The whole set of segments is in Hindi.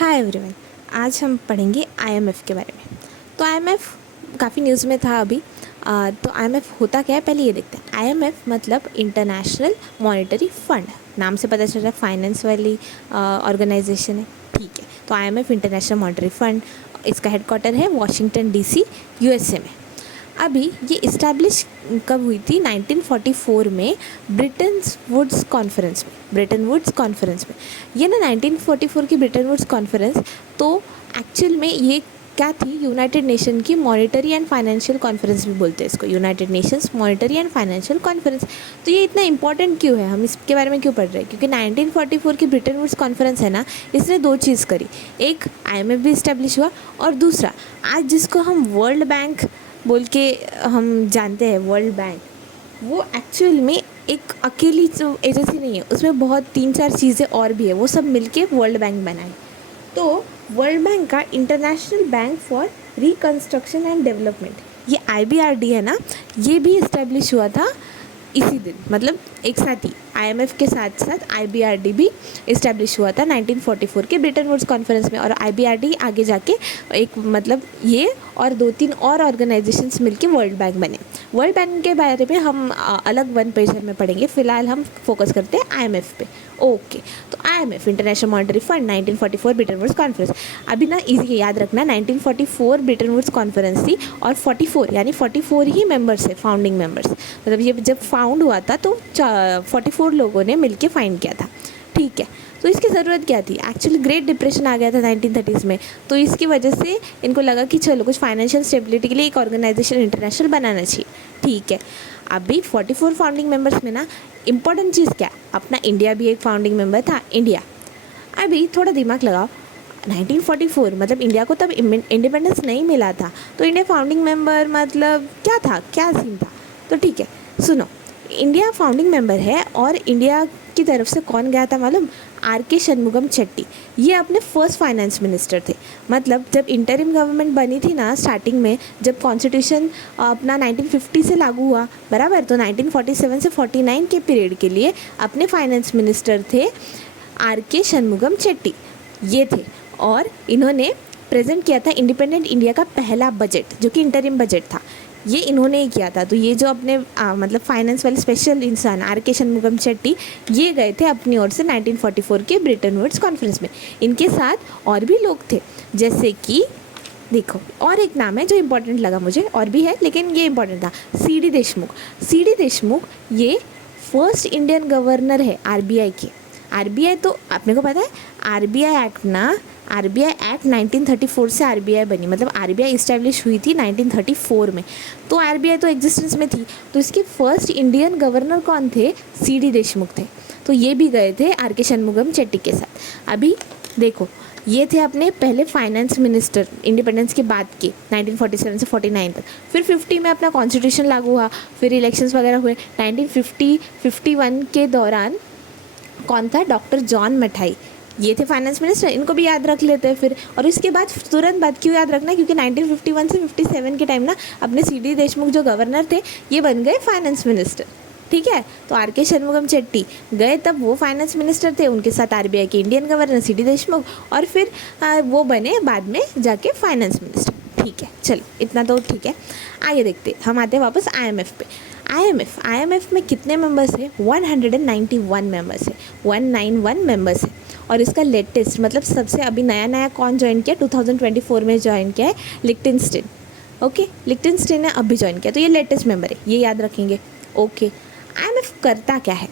Hi everyone. आज हम पढ़ेंगे आईएमएफ के बारे में। तो आईएमएफ काफ़ी न्यूज़ में था अभी। तो आईएमएफ होता क्या है, पहले ये देखते हैं। आईएमएफ मतलब इंटरनेशनल मॉनेटरी फंड, नाम से पता चल रहा है फाइनेंस वाली ऑर्गेनाइजेशन है। ठीक है, तो आईएमएफ इंटरनेशनल मॉनेटरी फंड, इसका हेडक्वार्टर है वॉशिंगटन डीसी यूएसए में। अभी ये इस्टेब्लिश कब हुई थी? 1944 में ब्रिटन वुड्स कॉन्फ्रेंस में। ये ना 1944 की ब्रिटन वुड्स कॉन्फ्रेंस तो एक्चुअल में ये क्या थी? यूनाइटेड नेशन की मॉनेटरी एंड फाइनेंशियल कॉन्फ्रेंस भी बोलते हैं इसको, United Nations monetary and financial conference. तो ये इतना इंपॉर्टेंट क्यों है, हम इसके बारे में क्यों पढ़ रहे हैं? क्योंकि 1944 की ब्रिटन वुड्स कॉन्फ्रेंस है ना, इसने दो चीज़ करी। एक, आईएमएफ भी इस्टेब्लिश हुआ, और दूसरा आज जिसको हम वर्ल्ड बैंक बोल के हम जानते हैं, वर्ल्ड बैंक, वो एक्चुअल में एक अकेली एजेंसी नहीं है, उसमें बहुत 3-4 चीज़ें और भी है, वो सब मिलके वर्ल्ड बैंक बनाए। तो वर्ल्ड बैंक का international bank for reconstruction and development, ये आईबीआरडी है ना, ये भी इस्टेब्लिश हुआ था इसी दिन, मतलब एक साथ ही आईएमएफ के साथ साथ आईबीआरडी भी इस्टेब्लिश हुआ था 1944 के ब्रिटन वुड्स कॉन्फ्रेंस में। और आईबीआरडी आगे जाके एक मतलब ये और 2-3 और ऑर्गेनाइजेशंस मिलके वर्ल्ड बैंक बने। वर्ल्ड बैंक के बारे में हम अलग वन पेजर में पढ़ेंगे, फिलहाल हम फोकस करते हैं आईएमएफ पे। ओके, तो IMF international monetary fund 1944 Bretton Woods conference. अभी ना इजी याद रखना, 1944 ब्रिटन वुड्स कॉन्फ्रेंस थी और 44 यानी 44 ही मेंबर्स है, फाउंडिंग मेंबर्स। मतलब ये जब फाउंड हुआ था तो 44 लोगों ने मिलके फाइंड किया था। ठीक है, तो इसकी ज़रूरत क्या थी? एक्चुअली ग्रेट डिप्रेशन आ गया था 1930s में, तो इसकी वजह से इनको लगा कि चलो कुछ फाइनेंशियल स्टेबिलिटी के लिए एक ऑर्गेनाइजेशन इंटरनेशनल बनाना चाहिए। ठीक है, अभी 44 फाउंडिंग मेंबर्स में ना इम्पॉर्टेंट चीज़ क्या? अपना इंडिया भी एक फाउंडिंग मेंबर था, इंडिया। अभी थोड़ा दिमाग लगाओ, 1944 मतलब इंडिया को तब इंडिपेंडेंस नहीं मिला था, तो इंडिया फाउंडिंग मेंबर मतलब क्या था, क्या सीन था? तो ठीक है, सुनो, इंडिया फाउंडिंग मेंबर है और इंडिया की तरफ से कौन गया था मालूम? आर.के. शनमुगम चेट्टी। ये अपने फर्स्ट फाइनेंस मिनिस्टर थे। मतलब जब इंटरिम गवर्नमेंट बनी थी ना स्टार्टिंग में, जब कॉन्स्टिट्यूशन अपना 1950 से लागू हुआ बराबर, तो 1947 से 49 के पीरियड के लिए अपने फाइनेंस मिनिस्टर थे आर.के. शनमुगम चेट्टी, ये थे। और इन्होंने प्रेजेंट किया था इंडिपेंडेंट इंडिया का पहला बजट, जो कि इंटरिम बजट था, ये इन्होंने ही किया था। तो ये जो अपने मतलब फाइनेंस वाले स्पेशल इंसान आर.के. शनमुगम चेट्टी, ये गए थे अपनी ओर से 1944 के ब्रिटन वुड्स कॉन्फ्रेंस में। इनके साथ और भी लोग थे, जैसे कि देखो, और एक नाम है जो इम्पोर्टेंट लगा मुझे, और भी है लेकिन ये इम्पोर्टेंट था, सी.डी. देशमुख। सी.डी. देशमुख ये फर्स्ट इंडियन गवर्नर है आरबीआई के। आरबीआई तो अपने को पता है, आरबीआई एक्ट 1934 से आरबीआई बनी, मतलब आरबीआई इस्टेब्लिश हुई थी 1934 में। तो आरबीआई तो एग्जिस्टेंस में थी, तो इसके फर्स्ट इंडियन गवर्नर कौन थे? सी.डी. देशमुख थे। तो ये भी गए थे आर.के. शनमुगम चेट्टी के साथ। अभी देखो, ये थे अपने पहले फाइनेंस मिनिस्टर इंडिपेंडेंस के बाद के 1947 से 49 तक। फिर 50 में अपना कॉन्स्टिट्यूशन लागू हुआ, फिर इलेक्शंस वगैरह हुए। 1951 के दौरान कौन था? डॉक्टर जॉन मठाई, ये थे फाइनेंस मिनिस्टर, इनको भी याद रख लेते हैं फिर। और इसके बाद तुरंत बाद क्यों याद रखना है? क्योंकि 1951 से 57 के टाइम ना अपने सी.डी. देशमुख जो गवर्नर थे, ये बन गए फाइनेंस मिनिस्टर। ठीक है, तो आर.के. शनमुगम चेट्टी गए तब वो फाइनेंस मिनिस्टर थे, उनके साथ आरबीआई के इंडियन गवर्नर सी.डी. देशमुख, और फिर वो बने बाद में जाके फाइनेंस मिनिस्टर। ठीक है, चलो इतना तो ठीक है। आगे देखते, हम आते हैं वापस आईएमएफ पे। आईएमएफ में कितने मेंबर्स हैं? 191 मेंबर्स है, 191 मेंबर्स है। और इसका लेटेस्ट मतलब सबसे अभी नया कौन ज्वाइन किया? 2024 में ज्वाइन किया है लिक्टेनस्टाइन। ओके, लिक्टेनस्टाइन ने अभी ज्वाइन किया, तो ये लेटेस्ट मेंबर है, ये याद रखेंगे। ओके, आईएमएफ करता क्या है?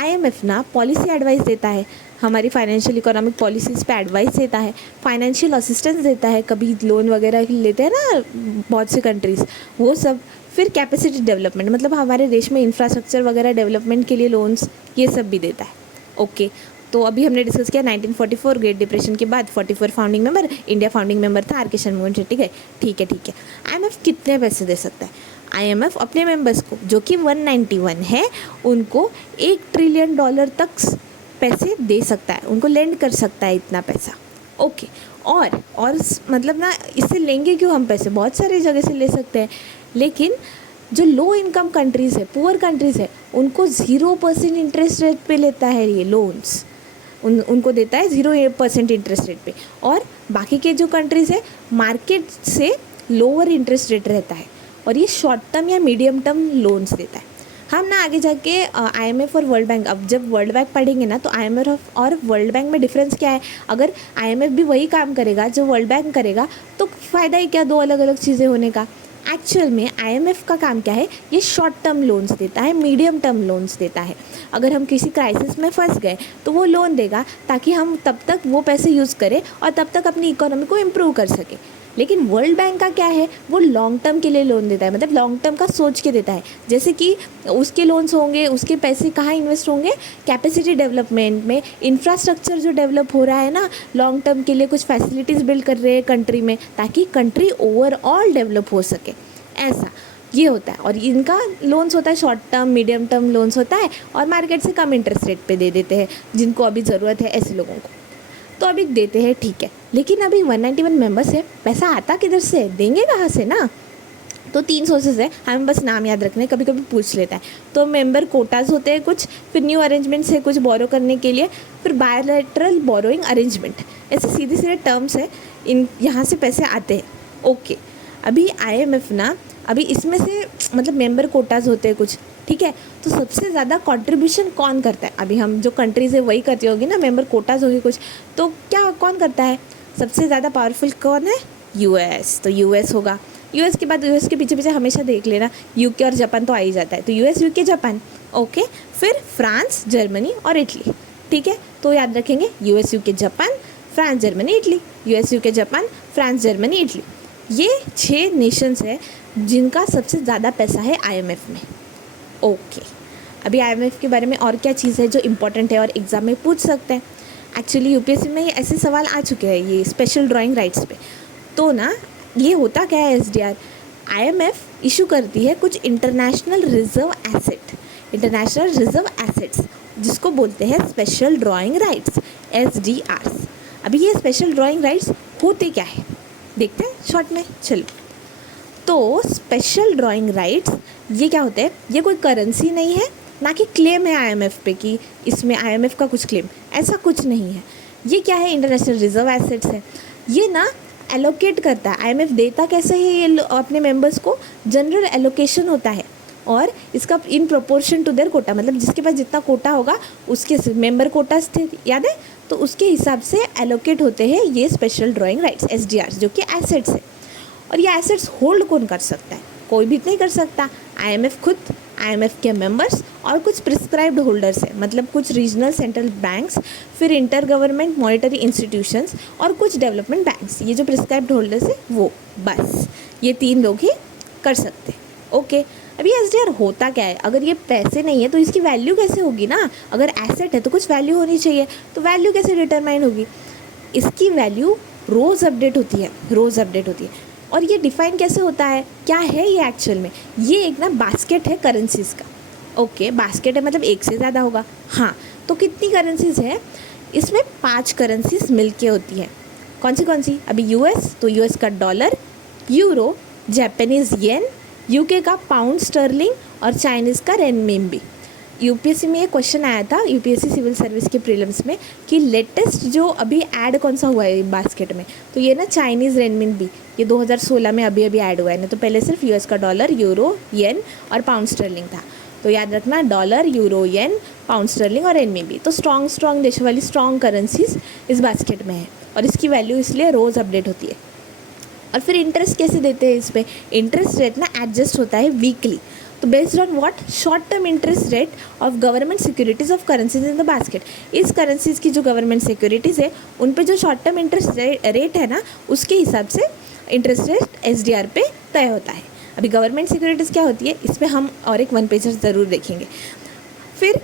आईएमएफ ना पॉलिसी एडवाइस देता है, हमारी फाइनेंशियल इकोनॉमिक पॉलिसीज़ पे एडवाइस देता है, फाइनेंशियल असिस्टेंस देता है, कभी लोन वगैरह लेते हैं ना बहुत से कंट्रीज़, वो सब। फिर कैपेसिटी डेवलपमेंट, मतलब हमारे देश में इंफ्रास्ट्रक्चर वगैरह डेवलपमेंट के लिए लोन्स, ये सब भी देता है। ओके, तो अभी हमने डिस्कस किया 1944 ग्रेट डिप्रेशन के बाद 44 founding member, India founding member था आर.के. शनमुगम चेट्टी गए। ठीक है। आईएमएफ कितने पैसे दे सकता है? आईएमएफ अपने मेंबर्स को, जो कि 191 है, उनको $1 ट्रिलियन तक पैसे दे सकता है, उनको लेंड कर सकता है इतना पैसा। ओके, और मतलब ना इससे लेंगे क्यों हम पैसे? बहुत सारी जगह से ले सकते हैं, लेकिन जो लो इनकम कंट्रीज़ है, पुअर कंट्रीज़ है, उनको 0% इंटरेस्ट रेट पे लेता है ये लोन्स। उनको देता है 0% इंटरेस्ट रेट पे, और बाकी के जो कंट्रीज़ है मार्केट से लोअर इंटरेस्ट रेट रहता है, और ये शॉर्ट टर्म या मीडियम टर्म लोन्स देता है। हम ना आगे जाके IMF और वर्ल्ड बैंक, अब जब वर्ल्ड बैंक पढ़ेंगे ना तो IMF और वर्ल्ड बैंक में डिफरेंस क्या है। अगर IMF भी वही काम करेगा जो वर्ल्ड बैंक करेगा तो फ़ायदा ही क्या, दो अलग अलग चीज़ें होने का। एक्चुअल में IMF का काम क्या है, ये शॉर्ट टर्म लोन्स देता है, मीडियम टर्म लोन्स देता है। अगर हम किसी क्राइसिस में फंस गए तो वो लोन देगा ताकि हम तब तक वो पैसे यूज़ करें और तब तक अपनी इकोनॉमी को इम्प्रूव कर सके। लेकिन वर्ल्ड बैंक का क्या है, वो लॉन्ग टर्म के लिए लोन देता है, मतलब लॉन्ग टर्म का सोच के देता है। जैसे कि उसके लोन्स होंगे, उसके पैसे कहाँ इन्वेस्ट होंगे, कैपेसिटी डेवलपमेंट में, इंफ्रास्ट्रक्चर जो डेवलप हो रहा है ना, लॉन्ग टर्म के लिए कुछ फैसिलिटीज़ बिल्ड कर रहे हैं कंट्री में ताकि कंट्री ओवरऑल डेवलप हो सके, ऐसा ये होता है। और इनका लोन्स होता है short term, medium term loans होता है, और मार्केट से कम इंटरेस्ट रेट पे दे देते हैं जिनको अभी ज़रूरत है ऐसे लोगों को, तो अभी देते हैं, ठीक है। लेकिन अभी 191 मेंबर्स है, पैसा आता किधर से, देंगे कहाँ से ना। तो 3 सोर्सेज है, हमें बस नाम याद रखने, कभी कभी पूछ लेता है। तो मेंबर कोटाज होते हैं कुछ, फिर न्यू अरेंजमेंट्स है कुछ बोरो करने के लिए, फिर बायलैटरल बोरोइंग अरेंजमेंट, ऐसे सीधे सीधे टर्म्स है, इन यहाँ से पैसे आते हैं। ओके, अभी IMF ना, अभी इसमें से मतलब मेंबर कोटाज होते हैं कुछ, ठीक है। तो सबसे ज़्यादा कंट्रीब्यूशन कौन करता है, अभी हम जो कंट्रीज़ है वही करती होगी ना, मेंबर कोटाज होगी कुछ, तो क्या कौन करता है, सबसे ज़्यादा पावरफुल कौन है, US। तो US होगा, US के बाद US के पीछे पीछे हमेशा देख लेना UK और जापान तो आ ही जाता है, तो US UK जापान, ओके। फिर फ्रांस, जर्मनी और इटली, ठीक है। तो याद रखेंगे US UK Japan, France, Germany, Italy, US UK Japan, France, Germany, Italy, ये 6 नेशंस है जिनका सबसे ज़्यादा पैसा है IMF में। ओके, अभी IMF के बारे में और क्या चीज़ है जो इम्पोर्टेंट है और एग्ज़ाम में पूछ सकते हैं। एक्चुअली UPSC में ये ऐसे सवाल आ चुके हैं, ये स्पेशल ड्राइंग राइट्स पे। तो ना ये होता क्या है, SDR IMF इशू करती है कुछ international reserve asset, international reserve assets, जिसको बोलते हैं स्पेशल ड्राइंग राइट्स, SDRs। अभी ये स्पेशल ड्राइंग राइट्स होते क्या है देखते हैं शॉर्ट में, चलो। तो स्पेशल ड्राइंग राइट्स ये क्या होते हैं, ये कोई करेंसी नहीं है, ना कि क्लेम है IMF पे कि इसमें IMF का कुछ क्लेम, ऐसा कुछ नहीं है। ये क्या है, इंटरनेशनल रिजर्व एसेट्स है। ये ना एलोकेट करता है, IMF देता कैसे है ये अपने मेंबर्स को, जनरल एलोकेशन होता है, और इसका in proportion to their quota, मतलब जिसके पास जितना कोटा होगा उसके मेंबर कोटास थे, याद है, तो उसके हिसाब से एलोकेट होते हैं ये स्पेशल ड्राइंग राइट्स, SDRs, जो कि एसेट्स है। और ये एसेट्स होल्ड कौन कर सकता है, कोई भी नहीं कर सकता, IMF खुद, IMF के मेंबर्स और कुछ प्रिस्क्राइब्ड होल्डर्स है, मतलब कुछ रीजनल सेंट्रल बैंक्स, फिर इंटर गवर्नमेंट मॉनेटरी इंस्टीट्यूशंस और कुछ डेवलपमेंट बैंक्स, ये जो प्रिस्क्राइब्ड होल्डर्स है वो, बस ये 3 लोग ही कर सकते हैं। ओके, अभी SDR होता क्या है, अगर ये पैसे नहीं है तो इसकी वैल्यू कैसे होगी ना, अगर एसेट है तो कुछ वैल्यू होनी चाहिए, तो वैल्यू कैसे डिटरमाइन होगी, इसकी वैल्यू रोज़ अपडेट होती है, रोज़ अपडेट होती है। और ये डिफाइन कैसे होता है, क्या है ये एक्चुअल में, ये एक ना बास्केट है करेंसीज़ का। ओके, बास्केट है मतलब एक से ज़्यादा होगा, हाँ। तो कितनी करेंसीज़ है, इसमें 5 करेंसीज़ मिलके होती है। कौन सी, अभी US, तो US का डॉलर, यूरो, जापानीज़ येन, UK का पाउंड स्टर्लिंग और चाइनीज़ का रेनमिनबी। UPSC में ये क्वेश्चन आया था, UPSC सिविल सर्विस के प्रीलिम्स में, कि लेटेस्ट जो अभी ऐड कौन सा हुआ है बास्केट में, तो ये ना चाइनीज़ रेनमिनबी, ये 2016 में अभी ऐड हुआ है ना, तो पहले सिर्फ US का डॉलर, यूरो, येन और पाउंड स्टर्लिंग था। तो याद रखना, डॉलर, यूरो, येन, पाउंड स्टर्लिंग और रेनमिनबी, तो स्ट्रॉन्ग देशों वाली स्ट्रॉन्ग करेंसीज इस बास्केट में है, और इसकी वैल्यू इसलिए रोज़ अपडेट होती है। और फिर इंटरेस्ट कैसे देते हैं इस पर, इंटरेस्ट रेट ना एडजस्ट होता है वीकली, तो based on what, short term interest rate of government securities of currencies in the basket. इस करेंसीज की जो गवर्नमेंट सिक्योरिटीज़ है उन पे जो शॉर्ट टर्म इंटरेस्ट रेट है ना, उसके हिसाब से इंटरेस्ट रेट SDR पे तय होता है। अभी गवर्नमेंट सिक्योरिटीज़ क्या होती है, इस पर हम और एक 1 पेजर ज़रूर देखेंगे। फिर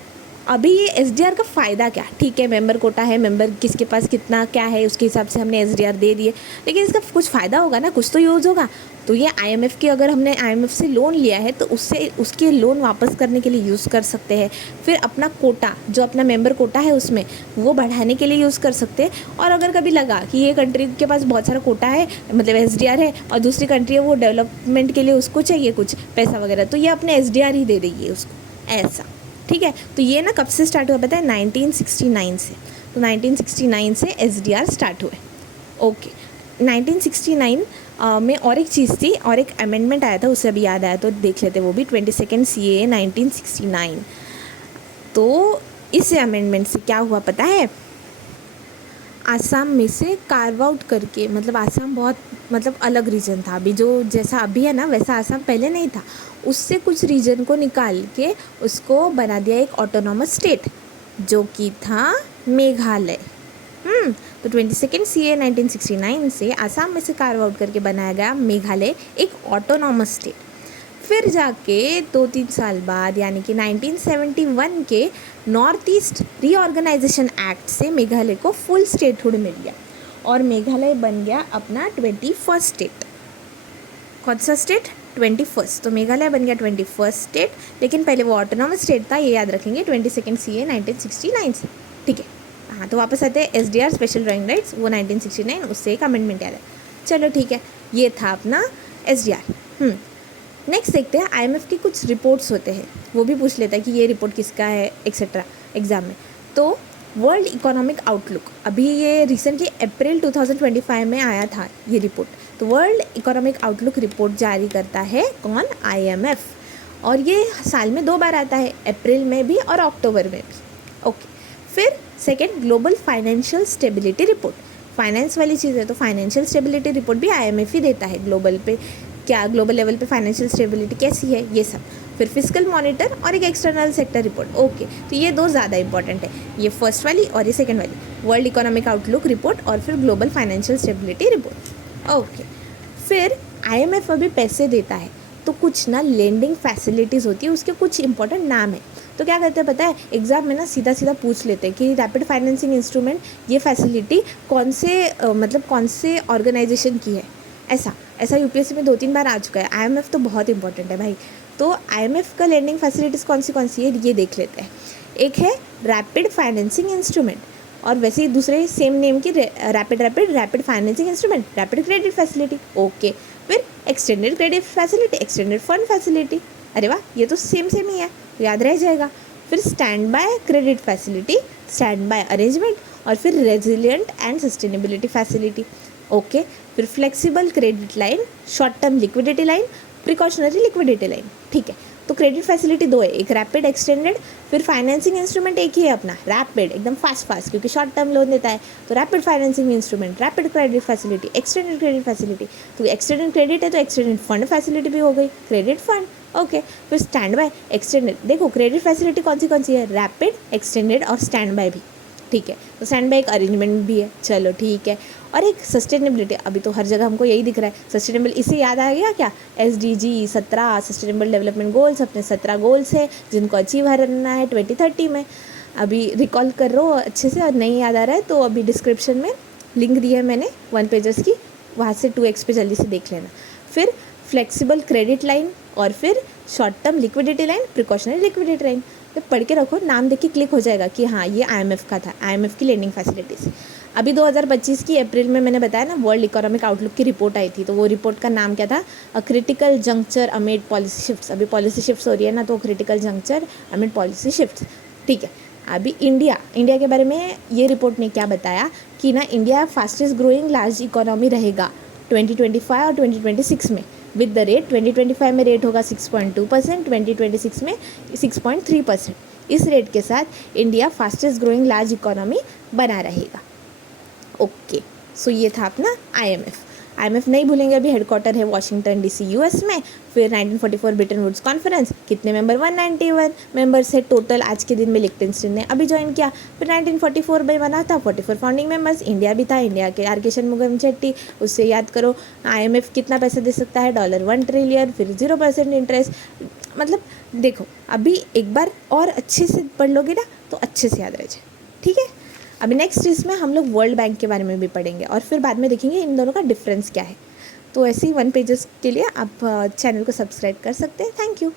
अभी ये SDR का फ़ायदा क्या, ठीक है, मेंबर कोटा है, मेंबर किसके पास कितना क्या है उसके हिसाब से हमने SDR दे दिए, लेकिन इसका कुछ फ़ायदा होगा ना, कुछ तो यूज़ होगा। तो ये IMF के, अगर हमने IMF से लोन लिया है तो उससे उसके लोन वापस करने के लिए यूज़ कर सकते हैं। फिर अपना कोटा, जो अपना मेंबर कोटा है उसमें, वो बढ़ाने के लिए यूज़ कर सकते हैं। और अगर कभी लगा कि ये कंट्री के पास बहुत सारा कोटा है, मतलब SDR है, और दूसरी कंट्री है वो डेवलपमेंट के लिए उसको चाहिए कुछ पैसा वगैरह, तो ये अपने SDR ही दे देगी उसको, ऐसा, ठीक है। तो ये ना कब से स्टार्ट हुआ पता है, 1969 से। तो 1969 से SDR स्टार्ट हुए। ओके, 1969 में और एक चीज़ थी और एक अमेंडमेंट आया था, उससे अभी याद आया तो देख लेते, वो भी 22nd CAA 1969। तो इस अमेंडमेंट से क्या हुआ पता है, आसाम में से कार्व आउट करके, मतलब आसाम बहुत मतलब अलग रीजन था, अभी जो जैसा अभी है ना वैसा आसाम पहले नहीं था, उससे कुछ रीजन को निकाल के उसको बना दिया एक ऑटोनॉमस स्टेट, जो कि था मेघालय। तो 22nd CAA 1969 से आसाम में से कार्व आउट करके बनाया गया मेघालय एक ऑटोनॉमस स्टेट। फिर जाके 2-3 साल बाद यानी कि 1971 के नॉर्थ ईस्ट रीऑर्गेनाइजेशन एक्ट से मेघालय को फुल स्टेटहुड मिल गया और मेघालय बन गया अपना 21st स्टेट। कौन सा स्टेट? 21st। तो मेघालय बन गया 21st स्टेट, लेकिन पहले वो ऑटोनॉमस स्टेट था, ये याद रखेंगे 22nd CAA 1969 से। ठीक है, हाँ, तो वापस आते हैं SDR स्पेशल ड्राइंग राइट्स, वो 1969, उससे एक अमेंडमेंट याद है। चलो ठीक है, ये था अपना SDR। नेक्स्ट देखते हैं IMF की कुछ रिपोर्ट्स होते हैं, वो भी पूछ लेता है कि ये रिपोर्ट किसका है एक्सेट्रा एग्जाम में। तो वर्ल्ड इकोनॉमिक आउटलुक, अभी ये रिसेंटली अप्रैल 2025 में आया था ये रिपोर्ट। तो वर्ल्ड इकोनॉमिक आउटलुक रिपोर्ट जारी करता है कौन? IMF, और ये साल में 2 बार आता है, अप्रैल में भी और अक्टूबर में भी। ओके, फिर second global financial stability report, finance वाली चीज़ है तो फाइनेंशियल स्टेबिलिटी रिपोर्ट भी IMF ही देता है ग्लोबल पे, क्या ग्लोबल लेवल पे फाइनेंशियल स्टेबिलिटी कैसी है ये सब। फिर फिस्कल मॉनिटर और एक एक्सटर्नल सेक्टर रिपोर्ट। ओके, तो ये 2 ज़्यादा इंपॉर्टेंट है, ये फर्स्ट वाली और ये सेकंड वाली, वर्ल्ड इकोनॉमिक आउटलुक रिपोर्ट और फिर global financial stability report. Okay, फिर IMF अभी पैसे देता है तो कुछ ना लेंडिंग फैसिलिटीज़ होती है, उसके कुछ इंपॉर्टेंट नाम है। तो क्या करते हैं पता है, एग्जाम में ना सीधा सीधा पूछ लेते हैं कि रैपिड फाइनेंसिंग इंस्ट्रूमेंट, ये फैसिलिटी कौन से मतलब कौन से ऑर्गेनाइजेशन की है, ऐसा UPSC में 2-3 बार आ चुका है। IMF तो बहुत इंपॉर्टेंट है भाई। तो IMF का लेंडिंग फैसिलिटीज़ कौन सी है ये देख लेते हैं। एक है रैपिड फाइनेंसिंग इंस्ट्रूमेंट, और वैसे ही दूसरे सेम नेम की rapid financing instrument, rapid credit facility. Okay, फिर extended credit facility, extended fund facility. अरे वाह, ये तो सेम ही है, याद रह जाएगा। फिर stand by credit facility, stand by arrangement, और फिर resilient and sustainability facility. Okay, फिर flexible credit line, short term liquidity line, precautionary liquidity line. ठीक है, तो क्रेडिट फैसिलिटी 2 है, एक रैपिड एक्सटेंडेड, फिर फाइनेंसिंग इंस्ट्रूमेंट एक ही है अपना रैपिड, एकदम फास्ट क्योंकि शॉर्ट टर्म लोन देता है, तो rapid financing instrument, rapid credit facility, extended credit facility. तो एक्सटेंडेड क्रेडिट है तो एक्सटेंडेड फंड फैसिलिटी भी हो गई, क्रेडिट फंड। ओके, फिर स्टैंड बाय एक्सटेंडेड, देखो क्रेडिट फैसिलिटी कौन सी है, रैपिड, एक्सटेंडेड और स्टैंड बाय भी। ठीक है, तो स्टैंड बाय एक अरेंजमेंट भी है, चलो ठीक है। और एक सस्टेनेबिलिटी, अभी तो हर जगह हमको यही दिख रहा है सस्टेनेबल, इसे याद आ गया क्या? SDG 17 सस्टेनेबल डेवलपमेंट गोल्स, अपने 17 गोल्स है जिनको अचीव करना है 2030 में। अभी रिकॉल कर रो अच्छे से, और नहीं याद आ रहा है तो अभी डिस्क्रिप्शन में लिंक दी है मैंने 1 पेजेस की, वहाँ से 2x पे जल्दी से देख लेना। फिर फ्लेक्सिबल क्रेडिट लाइन, और फिर short term liquidity line, precautionary liquidity line. तो पढ़ के रखो, नाम देख के क्लिक हो जाएगा कि हाँ ये IMF का था, IMF की लेंडिंग फैसिलिटीज़। अभी 2025 की अप्रैल में मैंने बताया ना वर्ल्ड इकोनॉमिक आउटलुक की रिपोर्ट आई थी, तो वो रिपोर्ट का नाम क्या था? A critical juncture amid policy shifts. अभी पॉलिसी शिफ्ट्स हो रही है ना, तो critical juncture amid policy shifts. ठीक है, अभी इंडिया के बारे में ये रिपोर्ट ने क्या बताया कि ना India fastest growing large economy रहेगा 2025 और 2026 में, विद द रेट 2025 में रेट होगा 6.2%, 2026 में 6.3%। इस रेट के साथ India fastest growing large economy बना रहेगा। ओके, सो ये था अपना IMF नहीं भूलेंगे, अभी हेडक्वार्टर है वाशिंगटन DC US में। फिर 1944 ब्रिटन वुड्स कॉन्फ्रेंस, कितने मेंबर? 191 मेंबर्स है टोटल। आज के दिन में लिक्टेनस्टीन ने अभी ज्वाइन किया। फिर 1944 में बना था, 44 फाउंडिंग मेंबर्स, इंडिया भी था, इंडिया के R.K. शनमुगम चेट्टी। उससे याद करो IMF कितना पैसा दे सकता है? $1 ट्रिलियन, फिर 0% इंटरेस्ट। मतलब देखो, अभी एक बार और अच्छे से पढ़ लोगे ना तो अच्छे से याद रह जाए। ठीक है, अभी नेक्स्ट इसमें हम लोग वर्ल्ड बैंक के बारे में भी पढ़ेंगे और फिर बाद में देखेंगे इन दोनों का डिफरेंस क्या है। तो ऐसे ही 1 पेजेस के लिए आप चैनल को सब्सक्राइब कर सकते हैं। Thank you.